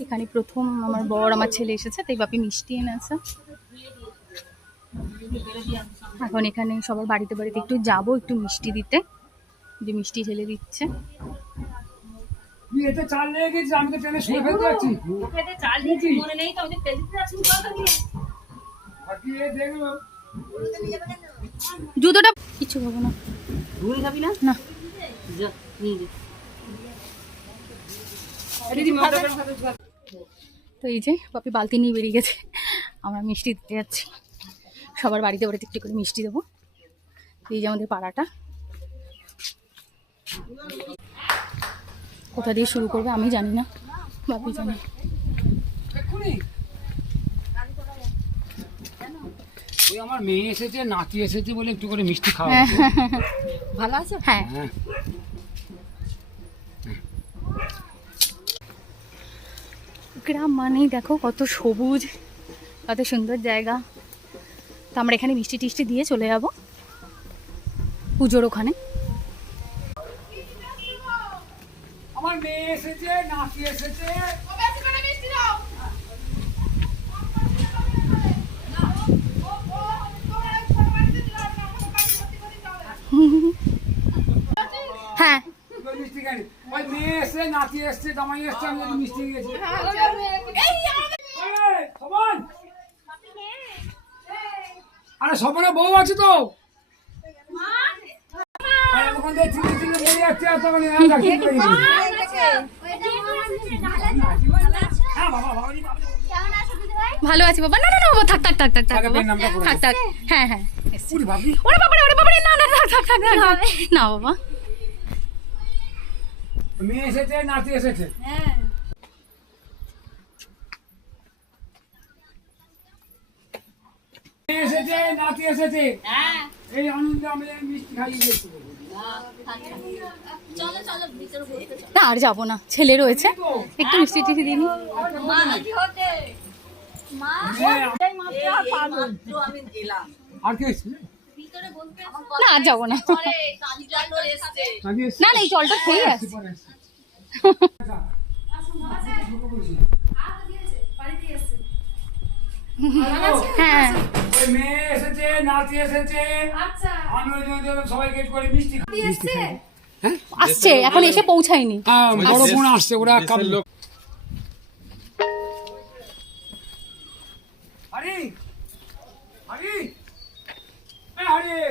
এখানে প্রথম আমার বর আমার ছেলে এসেছে তাই বাপি মিষ্টি এনেছে এখন এখানে সবার বাড়িতে বাড়িতে একটু যাব একটু মিষ্টি দিতে। যে মিষ্টি ঢেলে দিচ্ছে। জুতোটা কিছু খাব না। ঘুরে খাবি না? না। নিয়ে তো এই যে বাপি বালতি নিয়ে বেরিয়ে গেছে। আমরা মিষ্টি দিতে যাচ্ছি। সবার বাড়িতে বাড়িতে একটু করে মিষ্টি দেবো। এই যে আমাদের পাড়াটা। কোথা দিয়ে শুরু করবে আমি জানি না। বাপি জানি। ওই আমার মেয়ে এসেছে নাতি এসেছে বলে একটু করে মিষ্টি খাওয়া ভালো আছে? হ্যাঁ। গ্রাম মানেই দেখো কত সবুজ কত সুন্দর জায়গা। তো আমরা এখানে মিষ্টি টিষ্টি দিয়ে চলে যাব পুজোর ওখানে। আমার মেয়ে এসেছে নাতি এসেছে। হ্যাঁ ওই ওই মেয়ে এসে নাতি এসছে জামাই এসছে আমি একটু মিষ্টি গেছি। সবাই আরে সবারে বউ আছে তো। আরে ওখান থেকে যাচ্ছে আর তখন হ্যাঁ বাবা বাবা। ভালো আছি বাবা। না না না বাবা থাক থাক থাক থাক থাক থাক থাক। হ্যাঁ হ্যাঁ। ওরে বাবারে ওরে বাবারে না না থাক থাক থাক। না বাবা। মেয়ে এসেছে নাতি এসেছে। মেয়ে এসেছে নাতি এসেছে। হ্যাঁ। এই আনন্দে আমি মিষ্টি খাইয়ে দিয়েছি। চলো চলো ভিতরে বসতে চলো। না আর যাব না। ছেলে রয়েছে। একটু মিষ্টি টিষ্টি দিন মা কি হতে মা। হ্যাঁ, আর কি না আর যাব না? না না এই জলটা খেয়ে আসছি, আসছি। আচ্ছা। হ্যাঁ মেয়ে এসেছে নাতি এসেছে। দিলাম সবাই গেট করে মিষ্টি খা- আসছে এখন এসে পৌঁছায়নি। হ্যাঁ বড় বোন আসছে ওরা কাপ হরি হরি हरे